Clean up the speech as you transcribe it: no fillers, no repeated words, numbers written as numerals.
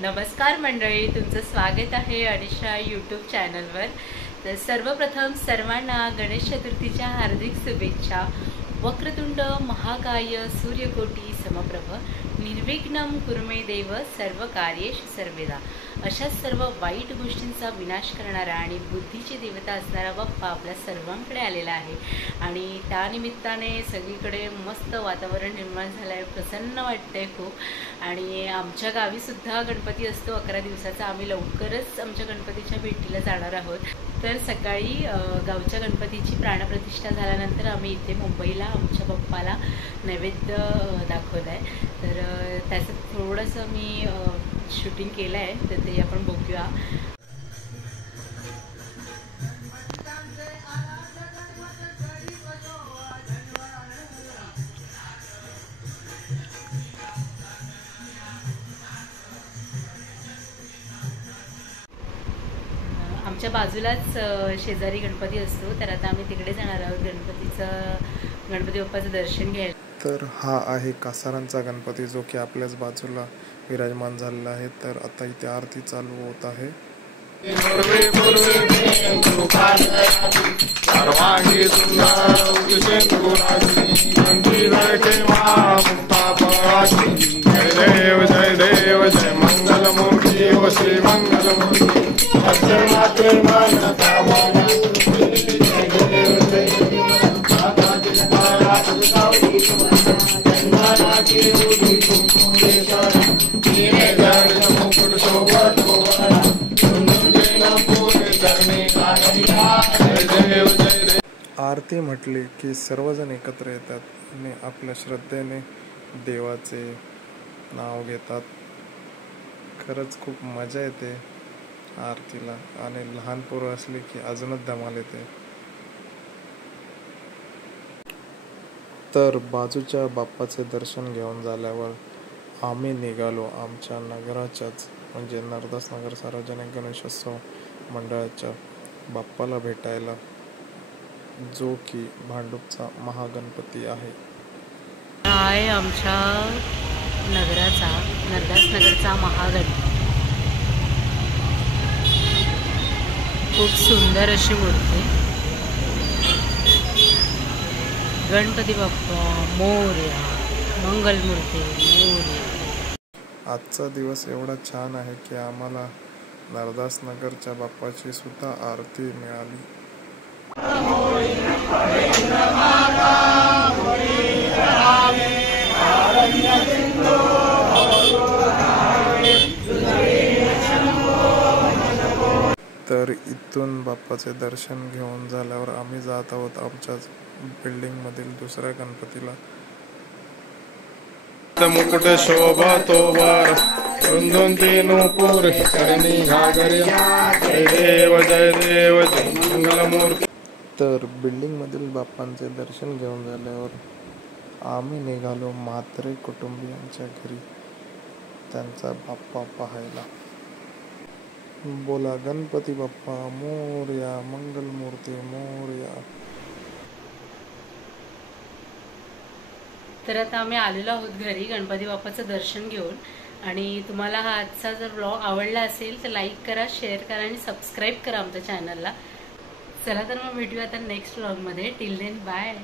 नमस्कार मंडळी, तुमचं स्वागत आहे अनिशा यूट्यूब चॅनलवर। तर सर्वप्रथम सर्वांना गणेश चतुर्थीच्या हार्दिक शुभेच्छा। वक्रतुंड महाकाय सूर्यकोटी समप्रभ निर्विघ्नं कुरु मे देव सर्व कार्येषु सर्वदा अशा सर्व वाईट गोष्टींचा विनाश करणारा आणि बुद्धीची देवता असणारा बाप्पा आपल्या सर्वांकडे आलेला आहे आणि त्यानिमित्ताने सगळीकडे मस्त वातावरण निर्माण झालं आहे। प्रसन्न वाटतंय खूप। आणि आमच्या गावी सुद्धा गणपती असतो 11 दिवसाचा। आम्ही लवकरच आमच्या गणपतीच्या भेटीला जाणार आहोत। तर सकाळी गावच्या गणपतीची प्राणप्रतिष्ठा झाल्यानंतर आम्ही इथे मुंबईला आमच्या बाप्पाला नैवेद्य दाखवलं आहे। तर त्याचं थोडंसं मी शूटिंग केलं आहे, तर ते आपण बघूया। आमच्या बाजूलाच शेजारी गणपती असतो, तर आता आम्ही तिकडे जाणार आहोत गणपती बाप्पाचं दर्शन घ्यायला। तर हा आहे कासारांचा गणपती, जो की आपल्याच बाजूला विराजमान झालेला आहे। तर आता इथे आरती चालू होत आहे। जय देव जय मंगलमूर्ती ओ श्री मंगलमूर्ती आरती म्हटली की सर्वजण एकत्र येतात आणि आपल्या श्रद्धेने देवाचे नाव घेतात। खरंच खूप मजा येते आरतीला, आणि लहान पोरं असली की अजूनच धमाल येते। तर बाजूच्या बाप्पाचे दर्शन घेऊन झाल्यावर आम्ही निघालो आमच्या नगराच्याच म्हणजे नरदास नगर सार्वजनिक गणेशोत्सव मंडळाच्या बाप्पाला भेटायला, जो की भांडूपचा महागणपती आहे। आहे आमच्या नगराचा नरदास नगरचा महागणपती। खूप सुंदर अशी मूर्ती। गणपती बाप्पा मोरया, मंगलमूर्ती मोरया। आजचा दिवस एवढा छान आहे की आम्हाला नरदास नगरच्या बाप्पाची सुद्धा आरती मिळाली। तर इथून बाप्पाचे दर्शन घेऊन झाल्यावर आम्ही जात आहोत आमच्याच बिल्डिंग मधील दुसऱ्या गणपतीला। मुकुट शोभा तो वार वृंदोंती नूपुर करणी घागरिया जय देव जय मंगलमूर्ती। तर बिल्डिंग मधील बाप्पांचे दर्शन घेऊन झाल्यावर आम्ही निघालो म्हात्रे कुटुंबियांच्या घरी त्यांचा बाप्पा पाहायला। बोला गणपती बाप्पा मोरया, मंगलमूर्ती मोरया। तर आता आम्ही आलेलो आहोत घरी गणपती बाप्पाचं दर्शन घेऊन। आणि तुम्हाला हा आजचा जर व्लॉग आवडला असेल तर लाईक करा, शेअर करा आणि सबस्क्राईब करा आमच्या चॅनलला। चला तर मग भेटूया आता नेक्स्ट व्लॉगमध्ये। Till then bye.